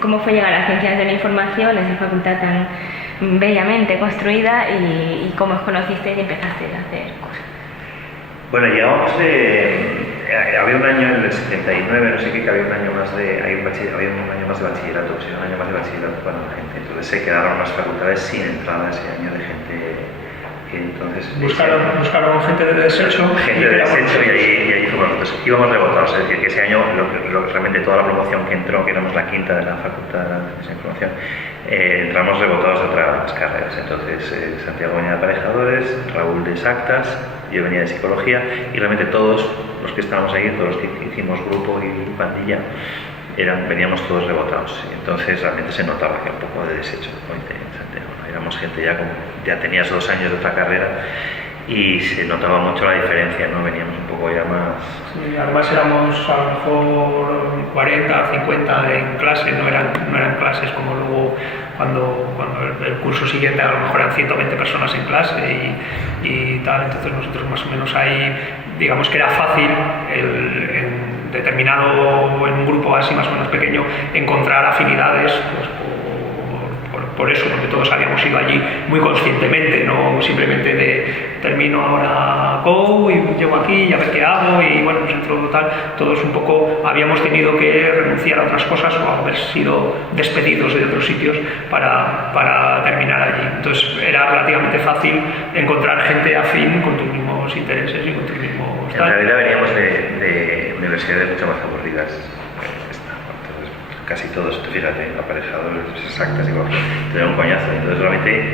¿Cómo fue llegar a las ciencias de la información, esa facultad tan bellamente construida, y cómo os conocisteis y empezasteis a hacer cosas? Bueno, llegábamos de... Había un año en el 79, no sé qué, que había un año más de... había un año más de bachillerato, sí, un año más de bachillerato para la gente. Entonces se quedaron las facultades sin entrada ese año de gente que entonces... Buscaron gente de desecho. Gente de desecho y ahí fuimos nosotros. Íbamos rebotados, es decir, que ese año realmente toda la promoción que entró, que éramos la quinta de la Facultad de Información, entramos rebotados de otras carreras. Entonces Santiago venía de aparejadores, Raúl de exactas, yo venía de psicología, y realmente todos los que estábamos ahí, todos los que hicimos grupo y pandilla, veníamos todos rebotados. Entonces realmente se notaba que un poco de desecho en Santiago, ¿no? Éramos gente ya tenías 2 años de otra carrera y se notaba mucho la diferencia, ¿no? Veníamos un poco ya más... Sí, además éramos a lo mejor 40, 50 en clase, no eran clases como luego cuando el curso siguiente a lo mejor eran 120 personas en clase y tal. Entonces nosotros más o menos ahí, digamos que era fácil en un grupo así más o menos pequeño encontrar afinidades, pues, por eso, porque todos habíamos ido allí muy conscientemente, no simplemente de termino ahora Go y llego aquí y a ver qué hago, y bueno, pues entro total, todos un poco habíamos tenido que renunciar a otras cosas o haber sido despedidos de otros sitios para terminar allí. Entonces era relativamente fácil encontrar gente afín con tus mismos intereses y con tus mismos... En realidad veníamos de universidades mucho más aburridas. Casi todos, fíjate, aparejadores exactas, igual, tenían un coñazo. Entonces realmente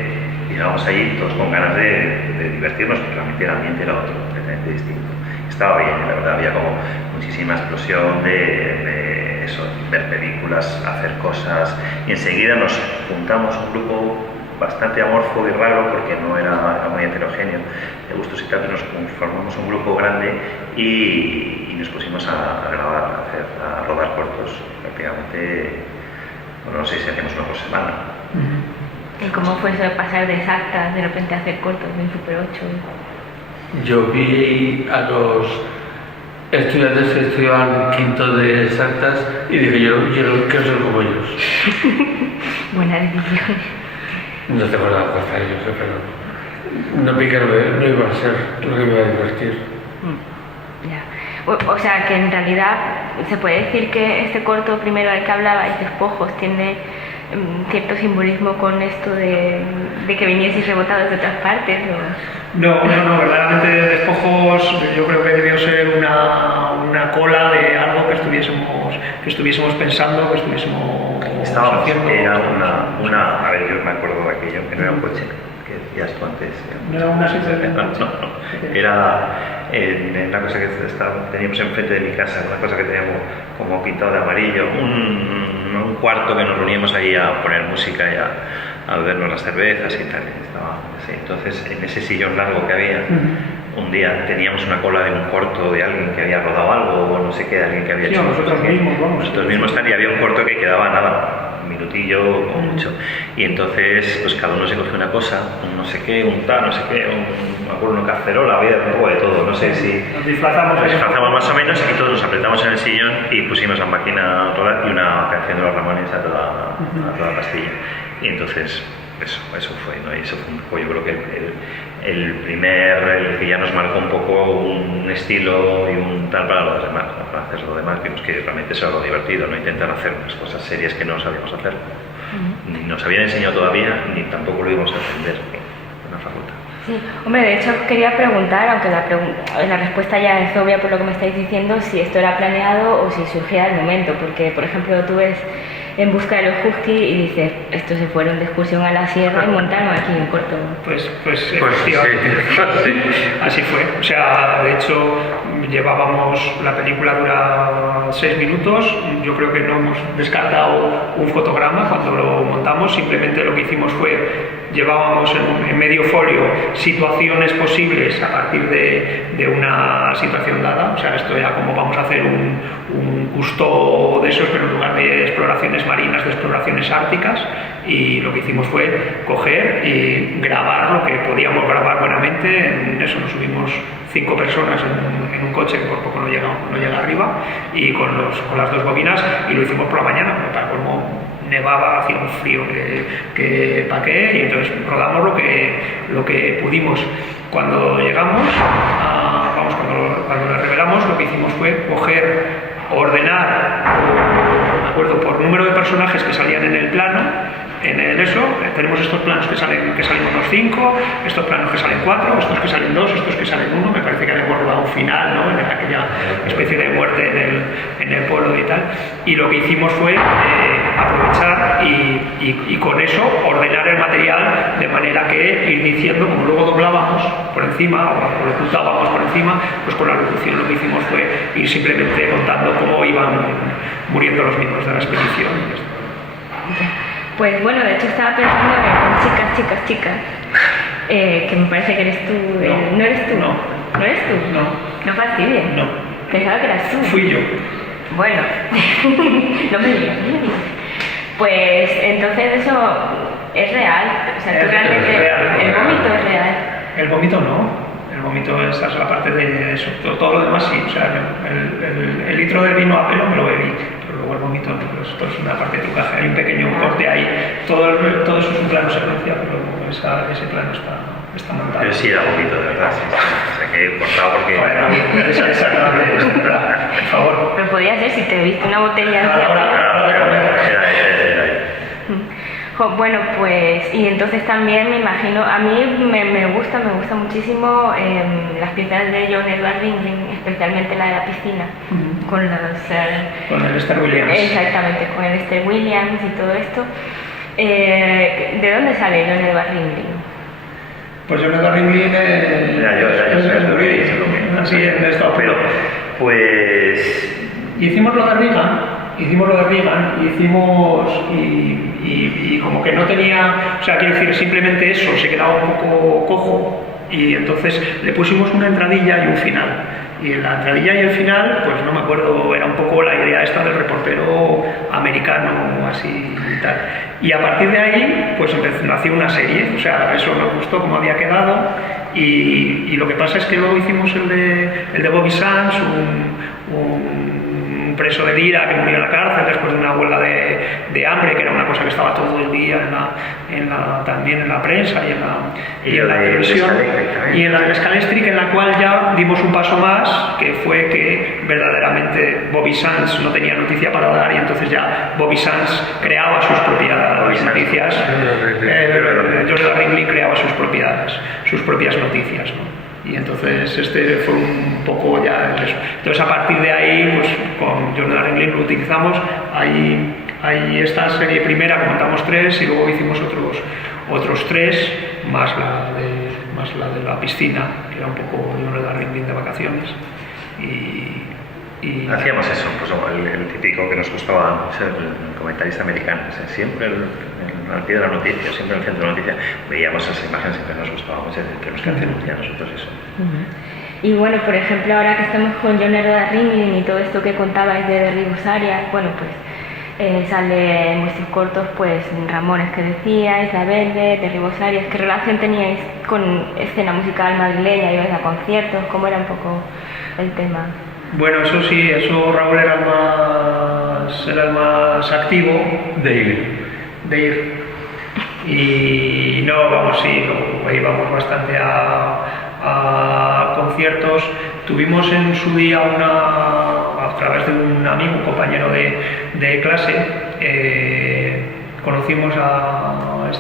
llegábamos allí todos con ganas de divertirnos, porque realmente el ambiente era otro, completamente distinto. Estaba bien, la verdad, había como muchísima explosión de eso, ver películas, hacer cosas, y enseguida nos juntamos un grupo bastante amorfo y raro, porque no era muy heterogéneo de gustos y tal. Nos formamos un grupo grande y nos pusimos a grabar, a rodar cortos, prácticamente, bueno, no sé si hacíamos uno por semana. ¿Y cómo fue eso de pasar de exactas de repente a hacer cortos en Super 8? Yo vi a los estudiantes que estudiaban quinto de exactas y dije, yo quiero ser como ellos. Buena decisión. No tengo nada contra ellos, pero no vi que no iba a ser lo que me iba a divertir. Ya. O sea, que en realidad se puede decir que este corto primero al que hablabais, Despojos, tiene cierto simbolismo con esto de que vinieseis rebotados de otras partes, ¿o? No, verdaderamente Despojos yo creo que debió ser una cola de algo que estuviésemos pensando, que estuviésemos haciendo. Era a ver, yo me acuerdo de aquello, que no era un coche, que decías tú antes. No era una no. Era una cosa que teníamos enfrente de mi casa, una cosa que teníamos como pintado de amarillo, un cuarto que nos reuníamos ahí a poner música y a bebernos las cervezas y tal. Entonces, en ese sillón largo que había, un día teníamos una cola de un corto de alguien que había rodado algo, o no sé qué, de alguien que había hecho. Nosotros mismos y había un corto que quedaba nada, un minutillo o mucho. Y entonces, pues cada uno se cogió una cosa, un no sé qué, un tal, no sé qué, me acuerdo, una cacerola, había un poco de todo, no sé si... Nos disfrazamos más o menos, y todos nos apretamos en el sillón y pusimos la máquina a rodar y una canción de los Ramones a toda pastilla. Y entonces, eso fue, ¿no? Y eso fue un poco, yo creo que el que ya nos marcó un poco un estilo y un tal para los demás, ¿no? Para hacer lo demás, vimos que realmente eso era lo divertido, no intentar hacer unas cosas serias que no sabíamos hacer, ni nos habían enseñado todavía, ni tampoco lo íbamos a aprender en la facultad. Sí, hombre, de hecho quería preguntar, aunque la respuesta ya es obvia por lo que me estáis diciendo, si esto era planeado o si surgía al momento, porque por ejemplo tú ves En busca de los Husky y dices, estos se fueron de excursión a la sierra y montaron aquí un corto. Pues efectivamente, sí. Así fue. O sea, de hecho, la película dura 6 minutos, yo creo que no hemos descartado un fotograma cuando lo montamos, simplemente lo que hicimos fue, llevábamos en medio folio situaciones posibles a partir de una situación dada, o sea, esto era como vamos a hacer un gusto de esos, pero en lugar de exploraciones expediciones marinas de exploraciones árticas, y lo que hicimos fue coger y grabar lo que podíamos grabar buenamente. En eso nos subimos 5 personas en un coche que por poco no llega arriba, y con las 2 bobinas, y lo hicimos por la mañana, para como nevaba, hacía un frío que pa' qué, y entonces rodamos lo que pudimos. Cuando llegamos, cuando le revelamos, lo que hicimos fue coger, ordenar, me acuerdo, por número de personajes que salían en el plano. Tenemos estos planos que salen unos 5, estos planos que salen 4, estos que salen 2, estos que salen 1. Me parece que habíamos rodado un final, ¿no?, en aquella especie de muerte en el pueblo y tal. Y lo que hicimos fue aprovechar y con eso ordenar el material, de manera que ir diciendo, como luego doblábamos por encima o lo ocultábamos por encima, pues con la locución lo que hicimos fue ir simplemente contando cómo iban muriendo los miembros de la expedición. Pues bueno, de hecho estaba pensando en chicas, que me parece que eres tú. ¿No eres tú? No. ¿No eres tú? No. No fastidies. No. Pensaba que eras tú. Fui yo. Bueno, no me digas. Pues entonces eso es real. O sea, tú realmente... real, el vómito es real. El vómito no. El vómito, esa es la parte de eso. Todo lo demás sí. O sea, el litro de vino a pelo me lo bebí, pero luego el vómito no. Pero esto es una parte de trucaje. Hay un pequeño corte ahí. Todo eso es un plano secuencia, pero ese plano está montado. Pero sí era poquito, de verdad. Sí. O sea, que he cortado porque... Bueno, es desagradable, por favor. Pero podía ser si te viste una botella de Ahora de comer. Era ahí. Bueno, pues, y entonces también me imagino, a mí me gusta muchísimo las piezas de John Edward Ringling, especialmente la de la piscina, con el Esther Williams. Exactamente, con el Esther Williams y todo esto. ¿De dónde sale John Edward Ringling? Pues John Edward Ringling así en esto, pero pues... hicimos lo de Reagan, y como que no tenía, o sea, quiero decir, simplemente eso, se quedaba un poco cojo, y entonces le pusimos una entradilla y un final. Y en la entradilla y el final, pues no me acuerdo, era un poco la idea esta del reportero americano, así y tal. Y a partir de ahí, pues nació una serie, o sea, eso nos gustó como había quedado, y lo que pasa es que luego hicimos el de Bobby Sands, un preso de Dira que murió en la cárcel después de una huelga de hambre, que era una cosa que estaba todo el día también en la prensa y en la televisión, y en la de Scalestric, en la cual ya dimos un paso más, que fue que verdaderamente Bobby Sands no tenía noticia para dar, y entonces ya Bobby Sands creaba sus propias noticias. John Ringling creaba sus propias noticias, ¿no? Y entonces este fue un poco ya eso. Entonces a partir de ahí, pues con John Ringling lo utilizamos. Hay esta serie primera que montamos 3, y luego hicimos otros 3, más la de la piscina, que era un poco John Ringling de vacaciones. Y hacíamos eso, pues el típico que nos gustaba ser el comentarista americano, o sea, siempre al pie de la noticia, siempre en el centro de la noticia, veíamos esas imágenes que nos gustaban mucho, tenemos que hacer ya nosotros eso. Y bueno, por ejemplo, ahora que estamos con John Edward Ringling y todo esto que contabais de Derribos Arias, bueno, pues sale en vuestros cortos, pues Ramones que decíais, La Verde, Derribos Arias. ¿Qué relación teníais con escena musical madrileña? ¿Ibais a conciertos? ¿Cómo era un poco el tema? Bueno, eso sí, Raúl era el más activo De ir. Y no, íbamos bastante a conciertos. Tuvimos en su día a través de un amigo, un compañero de clase, conocimos a un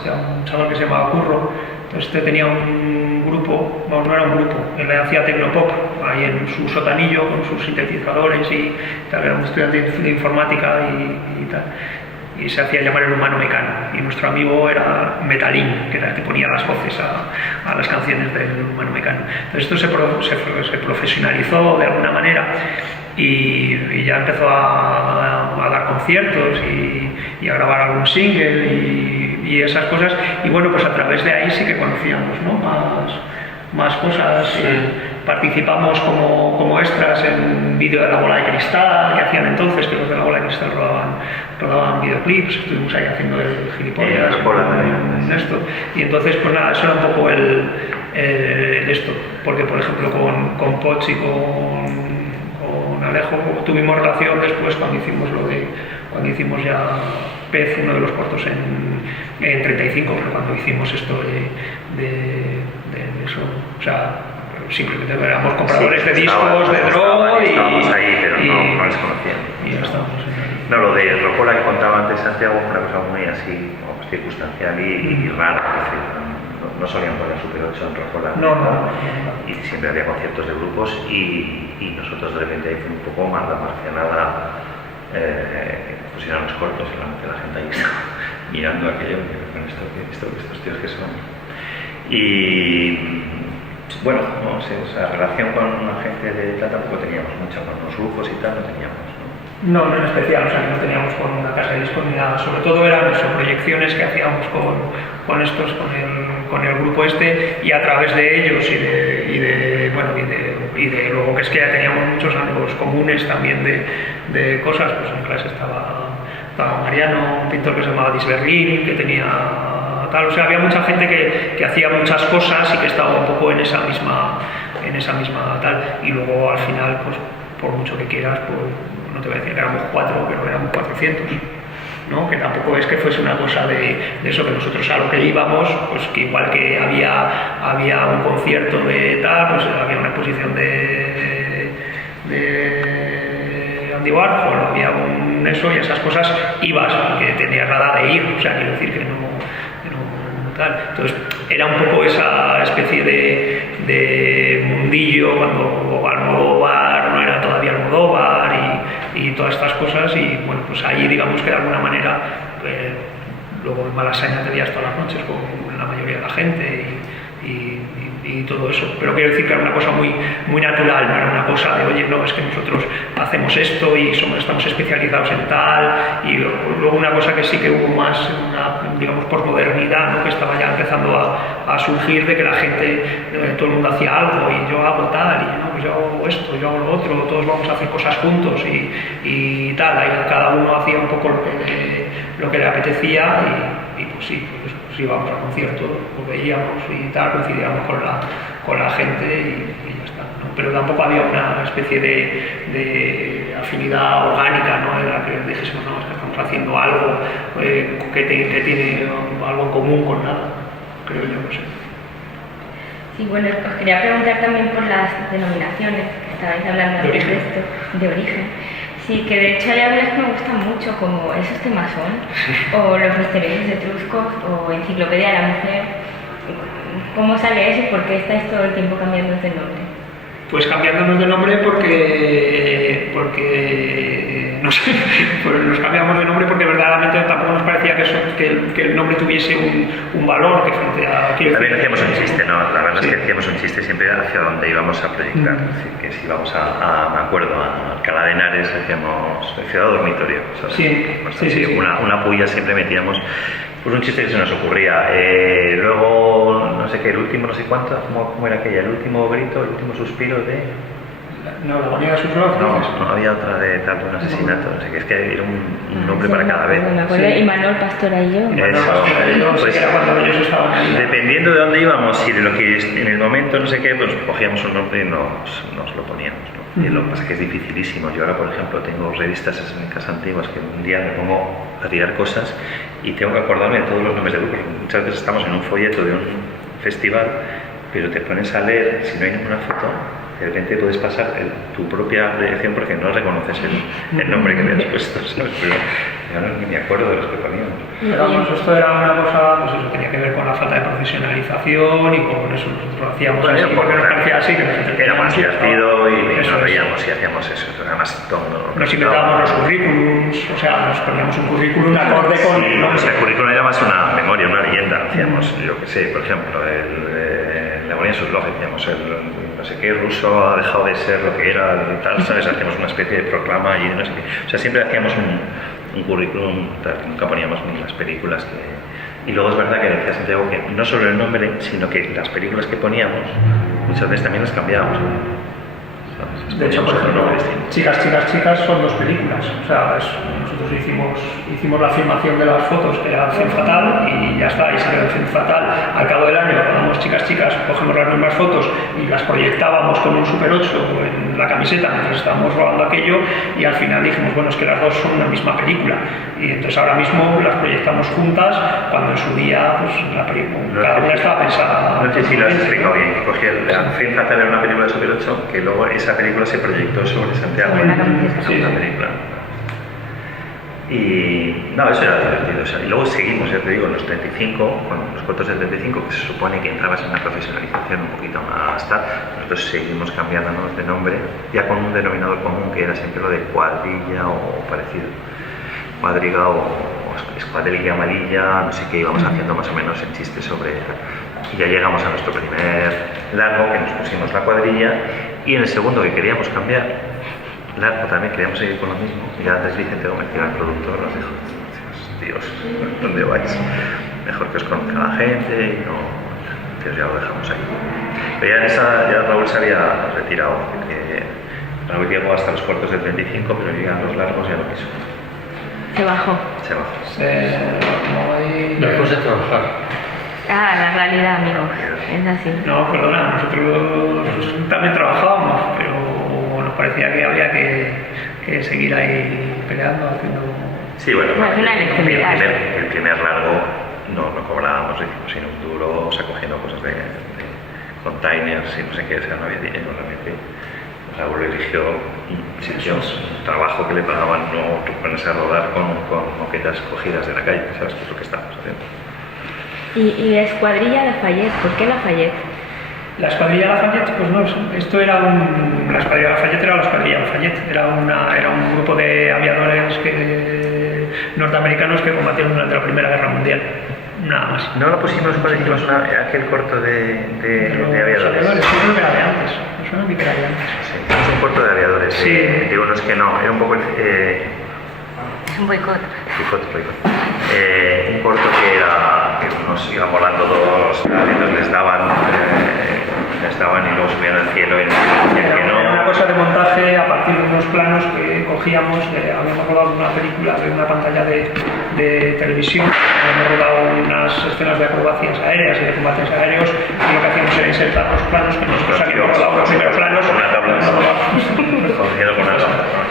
chaval que se llamaba Curro. Este tenía un grupo, no era un grupo, él hacía tecnopop ahí en su sotanillo con sus sintetizadores y tal, era un estudiante de informática y tal, y se hacía llamar el humano mecano, y nuestro amigo era Metalín, que era el que ponía las voces a las canciones del humano mecano. Entonces esto se profesionalizó de alguna manera, y ya empezó a dar conciertos y a grabar algún single y esas cosas, y bueno, pues a través de ahí sí que conocíamos, ¿no?, más cosas. participamos como extras en un vídeo de La Bola de Cristal que hacían entonces, que los de La Bola de Cristal rodaban videoclips, estuvimos ahí haciendo el gilipollas en esto. Y entonces, pues nada, eso era un poco el esto, porque por ejemplo con Poch y con Alejo tuvimos relación después cuando hicimos ya Pez, uno de los cortos en 35, pero cuando hicimos esto de eso, o sea, simplemente éramos compradores de discos, de drog, y estábamos ahí, pero no les conocíamos. Y ya estábamos No, lo de Rocola que contaba antes Santiago fue una cosa muy así, como circunstancial y rara. Es decir, no solían poner Super 8 en Rocola. No. Y siempre había conciertos de grupos y nosotros de repente ahí fue un poco más la marcianada, pusieron los cortos y la gente ahí estaba mirando aquello, con estos tíos que son. Y bueno, no sé, o sea, relación con la gente de tal tampoco teníamos mucha, con los grupos y tal no teníamos. No, en especial, o sea, que no teníamos con una casa de discos ni nada. Sobre todo eran eso, proyecciones que hacíamos con el grupo este, y a través de ellos y de luego que es que ya teníamos muchos amigos comunes también de cosas. Pues en clase estaba Mariano, un pintor que se llamaba Disberlin, que tenía tal, o sea, había mucha gente que hacía muchas cosas y que estaba un poco en esa misma tal, y luego al final, pues por mucho que quieras, pues no te voy a decir que éramos 4, pero éramos 400, ¿no? Que tampoco es que fuese una cosa de eso, que nosotros a lo que íbamos, pues que igual que había un concierto de tal, pues había una exposición de Andy Warhol, había un eso, y esas cosas ibas, porque tenías nada de ir, o sea, quiero decir que no tal. Entonces era un poco esa especie de mundillo cuando Almodóvar no era todavía Almodóvar y todas estas cosas, y bueno, pues ahí digamos que de alguna manera luego en Malasaña te veías todas las noches con la mayoría de la gente y todo eso, pero quiero decir que era una cosa muy natural, no era una cosa de oye, no, es que nosotros hacemos esto y estamos especializados en tal, y luego una cosa que sí que hubo más, digamos, posmodernidad, ¿no? Que estaba ya empezando a surgir, de que la gente, todo el mundo hacía algo, y yo hago tal, y no, pues yo hago esto, yo hago lo otro, todos vamos a hacer cosas juntos y tal, ahí cada uno hacía un poco lo que le apetecía, y pues sí, pues íbamos al concierto, lo veíamos y tal, coincidíamos con la gente y ya está, ¿no? Pero tampoco había una especie de afinidad orgánica, ¿no? En la que dijésemos, no, es que estamos haciendo algo que tiene algo en común con nada, creo yo, no sé. Sí, bueno, os quería preguntar también por las denominaciones, que estabais hablando antes de esto, de origen. Sí, que de hecho hay algunas que me gustan mucho, como Esos temas son, o Los misterios de Etruscos, o Enciclopedia de la Mujer. ¿Cómo sale eso y por qué estáis todo el tiempo cambiándoos de nombre? Pues cambiándonos de nombre porque no sé, pues nos cambiamos de nombre porque verdaderamente tampoco nos parecía que el nombre tuviese un valor que frente a... También hacíamos un chiste, ¿no? La verdad es que hacíamos un chiste siempre hacia donde íbamos a proyectar. Es decir, que si íbamos me acuerdo, a Alcalá de Henares, hacíamos Ciudad Dormitorio. ¿Sabes? Sí. Una puya siempre metíamos. Pues un chiste que se nos ocurría. Luego, no sé qué, el último no sé cuánto, ¿cómo era aquella? El último grito, el último suspiro de... No, la agonía de sus ojos. No, había otra de tal, un asesinato, no sé qué, es que era un nombre para cada vez. Me acuerdo, y Manuel Pastora y yo. Eso, pues, era cuando ellos estaban ahí. dependiendo de dónde íbamos y de lo que en el momento no sé qué, pues cogíamos un nombre y nos lo poníamos, ¿no? Y lo que pasa es que es dificilísimo. Yo ahora, por ejemplo, tengo revistas en casa antiguas que un día me pongo a tirar cosas y tengo que acordarme de todos los nombres de grupos. Muchas veces estamos en un folleto de un festival, pero te pones a leer, si no hay ninguna foto, de repente puedes pasar tu propia dirección porque no reconoces el nombre que habías puesto, ¿sabes? Pero yo no me acuerdo de los que poníamos. Digamos, esto era una cosa, pues eso tenía que ver con la falta de profesionalización y con eso nosotros hacíamos así, porque nos parecía así, que nos era más divertido y eso, nos reíamos y hacíamos eso. Además, todo nos inventábamos los currículums, o sea, nos poníamos un currículum acorde con... Sí, no, o sea, el currículum era más una memoria, una leyenda. Hacíamos, yo qué sé, por ejemplo, la Agonía de sus López, decíamos, no sé qué ruso ha dejado de ser lo que era y tal, ¿sabes? Hacíamos una especie de proclama y no sé qué. O sea, siempre hacíamos un currículum, tal, que nunca poníamos ni las películas Y luego es verdad que decía Santiago que no solo el nombre, sino que las películas que poníamos muchas veces también las cambiábamos. ¿Sabes? De hecho, por Poníamos ejemplo, otro nombre distinto. Chicas, chicas, chicas son dos películas. O sea, nosotros hicimos la filmación de las fotos, que era Femme Fatal, y ya está, y salió Femme Fatal. Al cabo del año, ponemos Chicas, chicas, cogemos las mismas fotos y las proyectábamos con un Super 8 en la camiseta mientras estábamos rodando aquello, y al final dijimos, bueno, es que las dos son una misma película. Y entonces ahora mismo las proyectamos juntas, cuando en su día, pues, cada una estaba pensada. No sé si lo has explicado bien. Cogí Femme Fatal era una película de Super 8, que luego esa película se proyectó sobre Santiago. Sobre la camiseta. Sí, una película. Y no, eso era divertido. O sea, y luego seguimos, ya te digo, en los 35, con los cortos del 35, que se supone que entrabas en una profesionalización un poquito más tal, nosotros seguimos cambiándonos de nombre, ya con un denominador común que era siempre lo de cuadrilla o parecido. Cuadriga o escuadrilla amarilla, no sé qué, íbamos haciendo más o menos en chistes sobre. Y ya llegamos a nuestro primer largo, que nos pusimos la cuadrilla, y en el segundo que queríamos cambiar largo también queríamos seguir con lo mismo. Y antes Vicente Gómez, que era el productor, nos dijo: Dios, ¿dónde vais? Mejor que os conozca la gente y no. Entonces ya lo dejamos ahí. Pero ya en esa, ya Raúl se había retirado, porque Raúl llegó hasta los cortos del 25, pero llegan los largos y ya lo quiso. Se bajó. Se bajó. Después de trabajar. Ah, la realidad, amigo. Es así. No, perdona, nosotros también trabajábamos, pero nos parecía que había que seguir ahí peleando, haciendo. Sí, bueno, Al final es complicado. el primer largo no cobrábamos, lo hicimos sin un duro, o sea, cogiendo cosas de containers y no sé qué, o sea, no había dinero realmente. Raúl eligió un trabajo que le pagaban, no ponerse a rodar con moquetas cogidas de la calle, ¿sabes? Que es lo que estábamos haciendo. Y la escuadrilla Lafayette, ¿por qué Lafayette? La escuadrilla Lafayette, pues no, esto era la escuadrilla Lafayette era la escuadrilla Lafayette, era un grupo de aviadores norteamericanos que combatieron durante la Primera Guerra Mundial, nada más. No lo pusimos cuando hicimos aquel corto de aviadores. Sí, creo que era de antes, me suena a mí que era de antes. Sí, hicimos un corto de aviadores, Sí. digo, no es que no, era un poco... Es un boicot. Un corto que era que nos iban volando dos aviones, les daban y luego subían al cielo y Era una cosa de montaje a partir de unos planos que cogíamos, habíamos rodado una película de una pantalla de televisión, habíamos rodado unas escenas de acrobacias aéreas y de combates aéreos, y lo que hacíamos era insertar los planos que nosotros habíamos rodado, los primeros planos, con una tabla,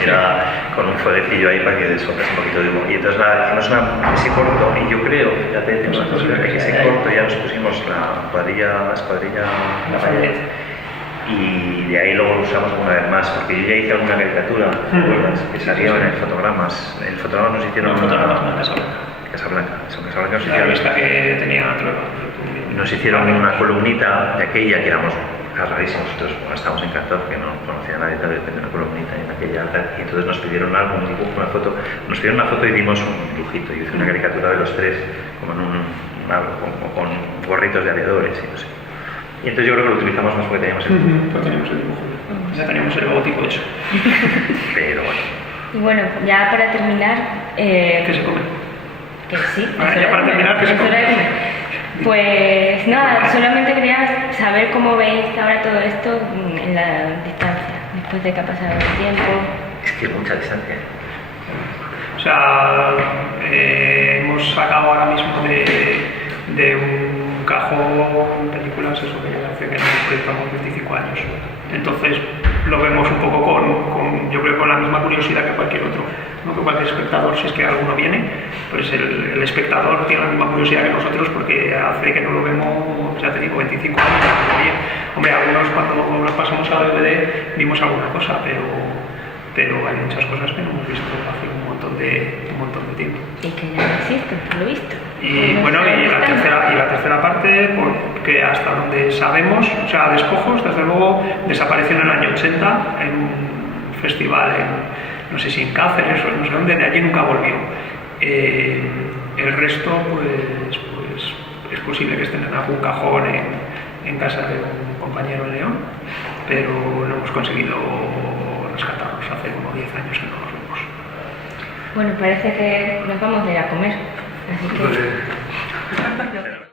era con un fueguecillo ahí para que soltase un poquito de humo. Y entonces hicimos ese corto, y yo creo, fíjate, nosotros en ese corto ya nos pusimos la escuadrilla Lafayette. Y de ahí luego lo usamos una vez más, porque yo ya hice alguna caricatura, ¿te acuerdas? Que salieron en fotogramas. En fotogramas nos hicieron una Casablanca. En Casablanca nos la hicieron, revista que tenía nos hicieron una columnita de aquella que éramos rarísimos. Nosotros estábamos encantados que no conocía a nadie, tal vez una columnita en aquella alta, y entonces nos pidieron algo, un dibujo, una foto. Nos pidieron una foto y dimos un dibujito. Yo hice una caricatura de los tres, como con gorritos de aviadores y no sé. Y entonces yo creo que lo utilizamos más porque teníamos el dibujo. Pues teníamos el dibujo, ya teníamos el logotipo hecho. Pero bueno. Y bueno, ya para terminar... ¿Qué se come? Que sí. Ahora, ya para terminar, ¿qué se come? Pues nada, solamente quería saber cómo veis ahora todo esto en la distancia, después de que ha pasado el tiempo. Es que es mucha distancia. O sea, hemos sacado ahora mismo de un cajón películas, eso que hace que nos proyectamos 25 años. Entonces lo vemos un poco yo creo con la misma curiosidad que cualquier otro, no que cualquier espectador, si es que alguno viene, pues el espectador tiene la misma curiosidad que nosotros porque hace que no lo vemos, ya te digo, 25 años. Hombre, algunos cuando nos pasamos a DVD vimos alguna cosa, pero hay muchas cosas que no hemos visto hace un montón de tiempo. Y que ya no existen, por lo visto. Y bueno, y la tercera parte, porque hasta donde sabemos, o sea, Despojos, desde luego, desapareció en el año 80 en un festival, no sé si en Cáceres o no sé dónde, de allí nunca volvió. El resto, pues es posible que estén en algún cajón en casa de un compañero en León, pero no hemos conseguido rescatarlos, hace como 10 años que no los vemos. Bueno, parece que nos vamos a ir a comer, así que... Entonces,